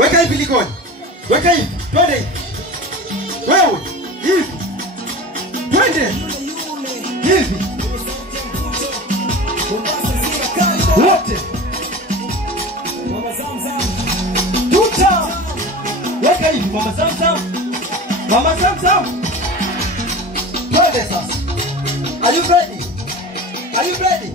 Weka hivi likoni. Weka hivi. Twende hivi. Wewe. Hivi. Twende. Hivi. Wote. Mama Zamzam. Tuta. Weka hivi Mama Zamzam. Mama Zamzam. Twende sasa. Are you ready? Are you ready?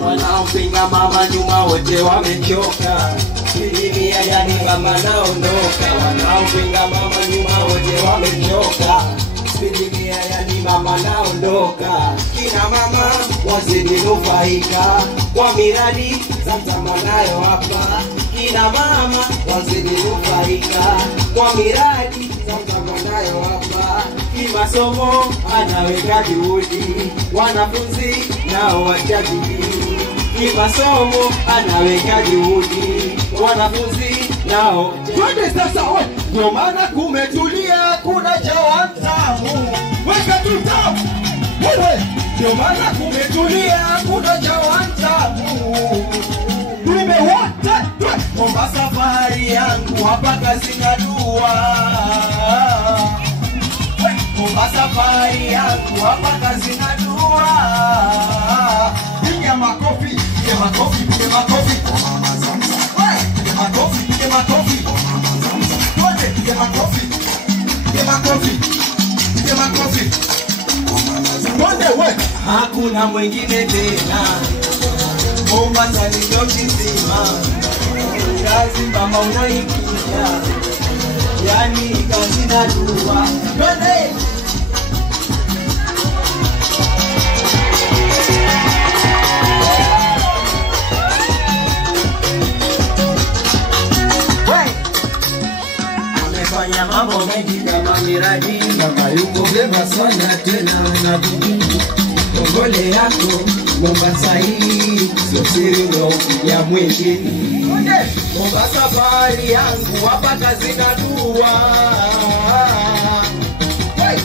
Wanaopinga mama nyuma wote wamechoka. Filimia yani mama naondoka. Wanaopinga mama nyuma wote wamechoka. Filimia yani mama naondoka. Kina mama wazidi nufaika kwa miradi Zamzam nayo hapa. Kina mama wazidi nufaika kwa miradi Zamzam nayo hapa. Kimasomo anaweka juhudi, wanafunzi nao wajadili. Kimasomo anaweka juhudi, wanafunzi nao. Twende sasa wewe. Ndio maana kumetulia kuna jawa tamu. Weka tu tamu. Wewe. Ndio maana kumetulia kuna jawa tamu. Tume wote. Mombasa safari yangu hapa kazi na dua. Mombasa safari yangu hapa kazi na dua. Piga makofi. Piga makofi. Piga makofi. Piga makofi. Piga makofi. Twende. Piga makofi. Piga makofi. Piga makofi. Twende wewe. Hakuna mwingine tena. Mombasa ni nchi nzima. Kazi mama unaikia. Yani kazi na dua. Twende. Amefanya mambo mengi kama miradi. Kama yuko vyema sana tena na bidii. Kongole yako Mombasa hii sio siri ya mwingi. Mombasa safari yangu hapa kazi na dua.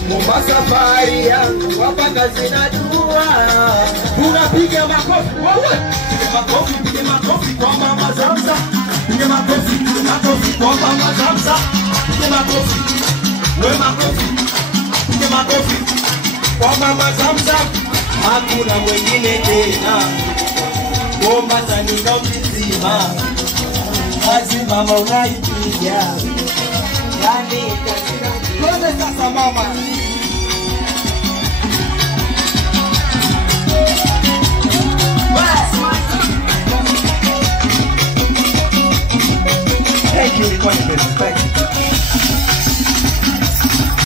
Mombasa safari yangu hapa kazi na dua. Unapiga makofi wewe. Piga makofi, piga makofi kwa Mama Zamzam. Piga makofi, piga makofi kwa Mama Zamzam. Piga makofi, wewe makofi. Piga makofi kwa Mama Zamzam. Hakuna mwingine tena. Mombasa ni nchi nzima. Kazi mama unaipiga. Yani kazi na Twende sasa mama. Thank you, respect.